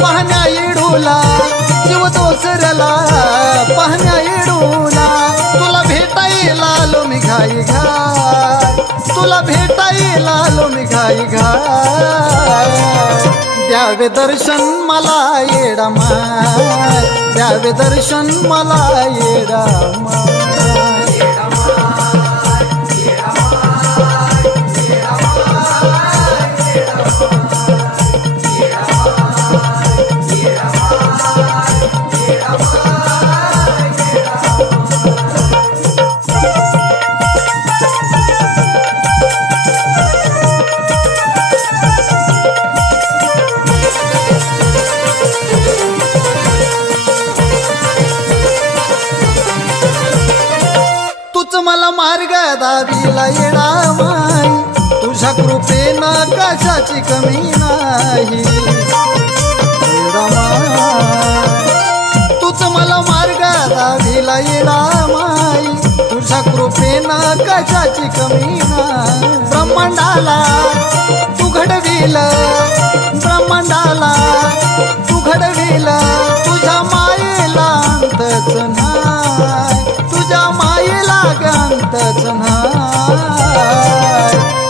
पाहण्या येडूला जीव दोसरला पाहण्या येडूला तुला भेटायला आलो मी घाई घाय तुला भेटायला आलो मी घाई घाय द्यावे दर्शन मला येडा माय द्यावे दर्शन मला येडा माय मला मार्ग दाविला येडा माई तुझ्या कृपेनं कशाची कमी नाही येडा माई तूच मला मार्ग दाविला येडा माई तुझ्या कृपेनं कशाची कमी नाही ब्रह्मांडाला तू घडविल ब्रह्मांडाला तू घडविल तुझ्या मायेला अंतच नाही तुझ्या मायेला अंतच नाही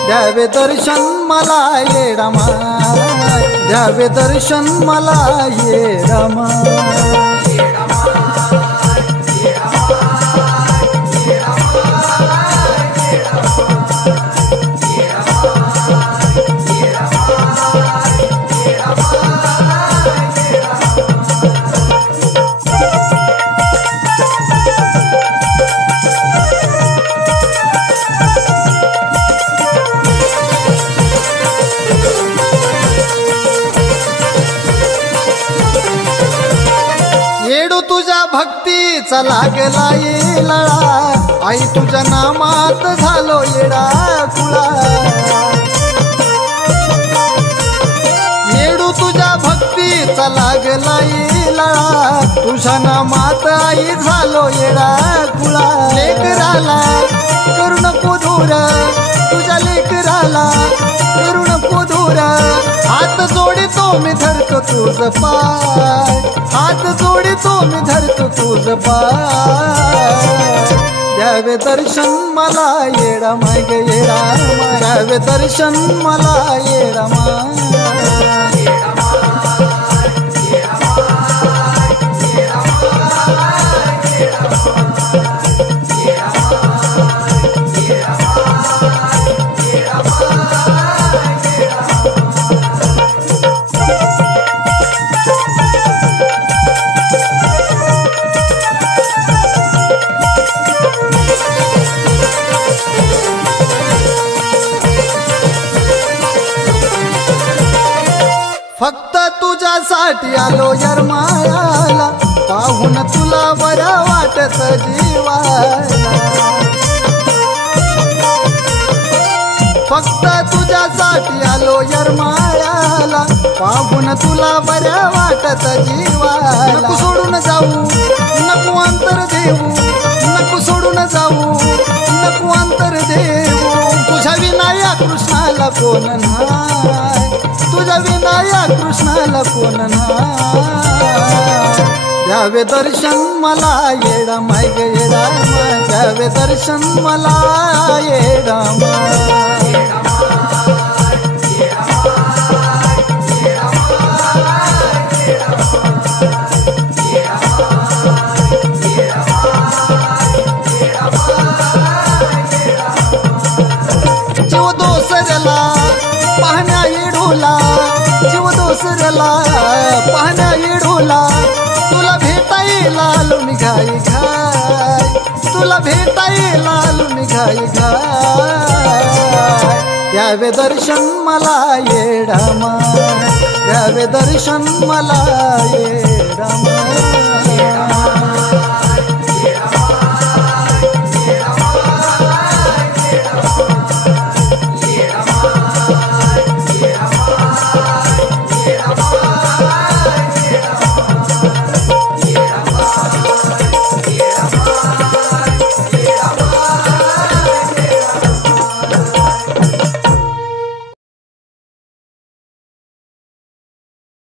द्यावे दर्शन मला येडा माय द्यावे दर्शन मला येडा माय येडू तुझ्या भक्तीचा लागला येळा आई तुझ्या नामात झालो येडा कुळा येडू तुझ्या भक्तीचा लागला येळा तुझ्या नामात आई झालो येडा कुळा लेकराला करू नको दूर तुझ्या लेकराला करू नको दूर हात जोडितो मी धरतो तुझ पाय हात जोडितो मी धरतो तुझ पाय द्यावे दर्शन मला येडा माय ग येडा माय द्यावे दर्शन मला येडा माय फक्त तुझ्यासाठी आलो यरमायाला पाहून तुला बरं वाटत जीवाला फक्त तुझ्यासाठी आलो यरमायाला पाहून तुला बरं वाटत जीवाला नको सोडून जाऊ नको अंतर देऊ नको सोडून जाऊ नको अंतर देऊ तुझ्या विनाया कृष्णाला कोण नाही तुझ्या विनाया कृष्णाला कोण नाही द्यावे दर्शन मला येडा माय ग येडा माय द्यावे दर्शन मला येडा माय जीव दोसरला पाहण्या येडूला जीव दोसरला पाहण्या येडूला तुला भेटायला आलो मी घाई घाय तुला भेटायला आलो मी घाई घाय द्यावे दर्शन मला येडा माय द्यावे दर्शन मला येडा माय